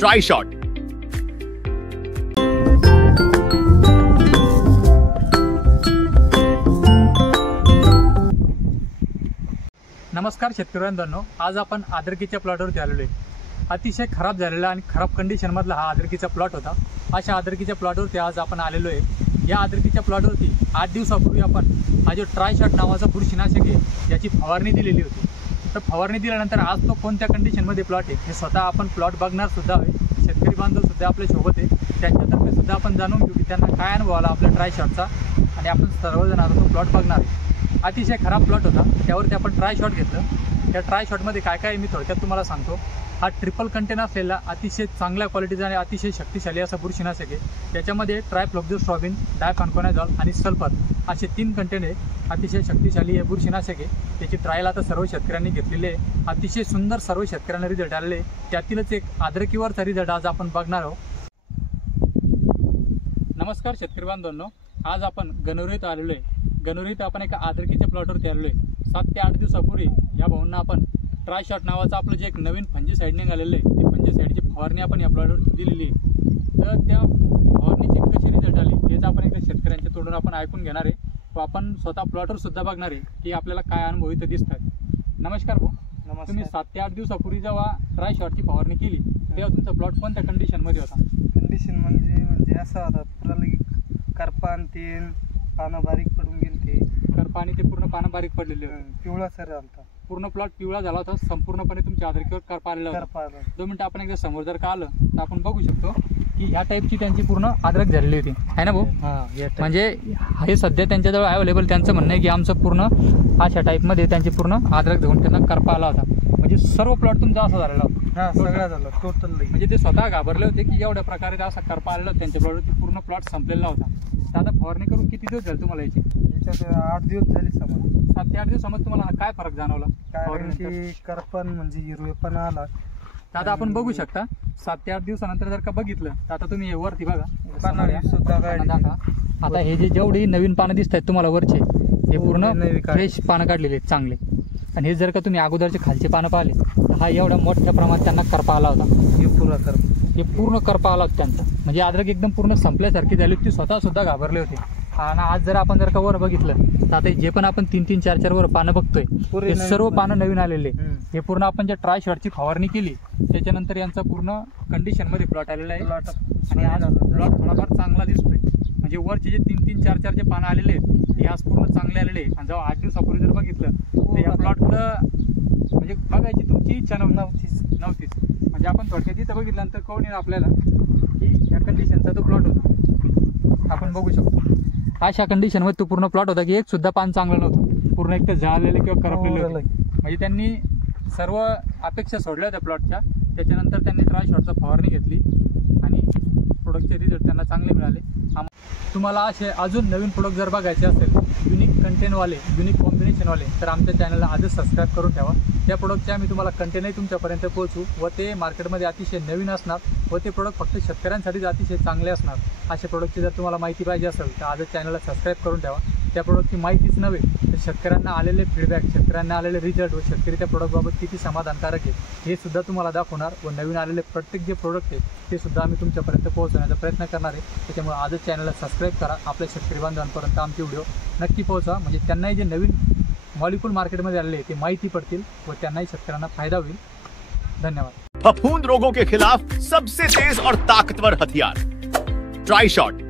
ट्रायशॉट। नमस्कार शेतकरी बांधवांनो, आज आपण आदरकीच्या प्लॉटवरती आलेलो आहे। अतिशय खराब झालेला आणि खराब कंडिशन मधला हा आदरकीचा प्लॉट होता। अशा आदरकीच्या प्लॉटवरती आज आपण आलेलो आहे। या आदरकीच्या प्लॉटवरती 8 दिवसापूर्वी आपण हा जो ट्रायशॉट नावाचा बुरशीनाशक आहे याची फवारणी दिलेली होती। तर फवारणी दिल्यानंतर आज तो कोणत्या कंडिशनमध्ये प्लॉट आहे हे स्वतः आपण प्लॉट बघणार सुद्धा आहे। शेतकरी बांधव सुद्धा आपल्या सोबत आहे, त्याच्यातर्फे सुद्धा आपण जाणून घेऊ की त्यांना काय अनुभव आला आपल्या ट्रायशॉटचा आणि आपण सर्वजण आता तो प्लॉट बघणार आहे। अतिशय खराब प्लॉट होता, त्यावरती आपण ट्रायशॉट घेतलं। त्या ट्रायशॉटमध्ये काय काय मी थोडक्यात तुम्हाला सांगतो। हा ट्रिपल कंटेन असलेला अतिशय चांगल्या क्वालिटीचा आणि अतिशय शक्तिशाली असा बुरशीनाशक आहे। त्याच्यामध्ये ट्रायफ्लोक्झोस्ट्रॉबिन, डायफॉन्कोनाझॉल आणि सल्फर असे 3 कंटेन आहे। अतिशय शक्तिशाली हे बुरशीनाशक आहे। त्याची ट्रायल आता सर्व शेतकऱ्यांनी घेतलेली आहे। अतिशय सुंदर सर्व शेतकऱ्यांना रिझल्ट आलेले आहे। त्यातीलच एक आदरकीवरचा रिझल्ट आज आपण बघणार आहोत। नमस्कार शेतकरी बांधवांनो, आज आपण गणोरीत आलेलो आहे। गणोरीत आपण एका आदरकीच्या प्लॉटवरती आलेलो आहे। 7 ते 8 दिवसापूर्वी या भाऊंना आपण ट्रायशॉट नावाचं आपलं जे एक नवीन फंजीसाईड निघालेलं आहे ते फंजीसाईडची फवारणी आपण या प्लॉटवरती दिलेली आहे। तर त्या फवारणीची कशी रिझल्ट आली हेच आपण एकदा शेतकऱ्यांच्या तोंडून आपण ऐकून घेणार आहे व आपण स्वतः प्लॉटवर सुद्धा बघणार आहे की आपल्याला काय अनुभव इथं दिसतात। नमस्कार भाऊ। नमस्कार। तुम्ही 7 ते 8 दिवसापूर्वी जेव्हा ट्रायशॉटची फवारणी केली तेव्हा तुमचा प्लॉट कोणत्या कंडिशनमध्ये होता? कंडिशन म्हणजे असा होता, पुरा करपान तेन पानं बारीक पडून गेलते। करपा आणि ते पूर्ण पानं बारीक पडलेले होते, पिवळा सर आलता, पूर्ण प्लॉट पिवळा झाला होता, संपूर्णपणे तुमच्या आदरकीवर करपा आलेला होता। 2 मिनिटं आपण एकदा समोर जर का आलं तर आपण बघू शकतो की ह्या टाईपची त्यांची पूर्ण अद्रक झालेली होती, आहे ना भाऊ? म्हणजे हे सध्या त्यांच्याजवळ अवेलेबल त्यांचं म्हणणं आहे की आमचं पूर्ण अशा टाईपमध्ये त्यांची पूर्ण अद्रक घेऊन त्यांना करपा आला होता। म्हणजे सर्व प्लॉट तुमचा असा झालेला होता, सगळा झाला टोटल। म्हणजे ते स्वतः घाबरले होते की एवढ्या प्रकारे असा करपा आलेला त्यांच्या प्लॉटवरती, पूर्ण प्लॉट संपलेला होता। आता फवारणी करून किती दिवस झाले तुम्हाला याची? याच्यात 8 दिवस झाले समज। 7 ते 8 दिवसामध्ये तुम्हाला काय फरक जाणवला? कारण की करपण म्हणजे हिरवेपणा आला। आता आपण बघू शकता 7 ते 8 दिवसानंतर जर का बघितलं तर आता तुम्ही वरती बघा, आता हे जे जेवढी नवीन पानं दिसत आहेत तुम्हाला वरचे हे पूर्ण फ्रेश पानं काढलेले आहेत चांगले। आणि हे जर का तुम्ही अगोदरचे खालचे पानं पाहिले तर हा एवढ्या मोठ्या प्रमाणात त्यांना करपा आला होता। हे पूर्ण करपा आला होता त्यांचा, म्हणजे अद्रक एकदम पूर्ण संपल्यासारखी झाली होती, स्वतः सुद्धा घाबरले होते। आणि आज जर आपण जर का वर बघितलं तर आता जे पण आपण 3-3, 4-4 वर पानं बघतोय हे सर्व पानं नवीन आलेले। हे पूर्ण आपण ज्या ट्रायशॉटची फवारणी केली त्याच्यानंतर यांचा पूर्ण कंडिशन मध्ये प्लॉट आलेला आहे आणि आज प्लॉट थोडाफार चांगला दिसतोय। म्हणजे वरचे जे 3-3, 4-4 जे पानं आलेले आहेत हे आज पूर्ण चांगले आलेले आहे। आणि जेव्हा 8 दिवसापूर्वी जर बघितलं तर या प्लॉटकडं म्हणजे बघायची तुमची इच्छा नव्हतीच। म्हणजे आपण थोडक्यात इथं बघितल्यानंतर कळून येईल आपल्याला की या कंडिशनचा तो प्लॉट होता। आपण बघू शकतो अशा कंडिशन मध्ये तो पूर्ण प्लॉट होता की एक सुद्धा पान चांगलं नव्हतं, पूर्ण एक तर जळालेले किंवा करपलेले होते। म्हणजे त्यांनी सर्व अपेक्षा सोडल्या होत्या प्लॉटच्या। त्याच्यानंतर त्यांनी ट्रायशॉटचा फवारणी घेतली आणि प्रोडक्टचे रिझल्ट त्यांना चांगले मिळाले। तुम्हाला असे अजून नवीन प्रोडक्ट जर बघायचे असेल, युनिक कंटेनवाले, युनिक कॉम्बिनेशनवाले, तर आमच्या चॅनलला आजच सबस्क्राईब करून ठेवा। त्या प्रोडक्टचे आम्ही तुम्हाला कंटेनही तुमच्यापर्यंत पोहोचू व ते मार्केटमध्ये अतिशय नवीन असणार व ते प्रोडक्ट फक्त शेतकऱ्यांसाठीच अतिशय चांगले असणार। अशा प्रोडक्टची जर तुम्हाला माहिती पाहिजे असेल तर आजच चॅनलला सबस्क्राईब करून ठेवा। त्या प्रोडक्टची माहितीच नव्हे तर शेतकऱ्यांना आलेले फीडबॅक, शेतकऱ्यांना आलेले रिझल्ट व शेतकरी त्या प्रोडक्टबाबत किती समाधानकारक आहे हे सुद्धा तुम्हाला दाखवणार व नवीन आलेले प्रत्येक जे प्रोडक्ट आहे ते सुद्धा आम्ही तुमच्यापर्यंत पोहोचवण्याचा प्रयत्न करणार आहे। त्याच्यामुळे आजच चॅनलला सबस्क्राईब करा, आपल्या शेतकरी बांधवांपर्यंत आमचे व्हिडिओ नक्की पोहोचवा, म्हणजे त्यांनाही जे नवीन मॉलिक्यूल मार्केटमध्ये आलेले ते माहिती पडतील व त्यांनाही शेतकऱ्यांना फायदा होईल। धन्यवाद। फफूंद रोगों के खिलाफ सबसे तेज और ताकतवर हथियार ट्रायशॉट।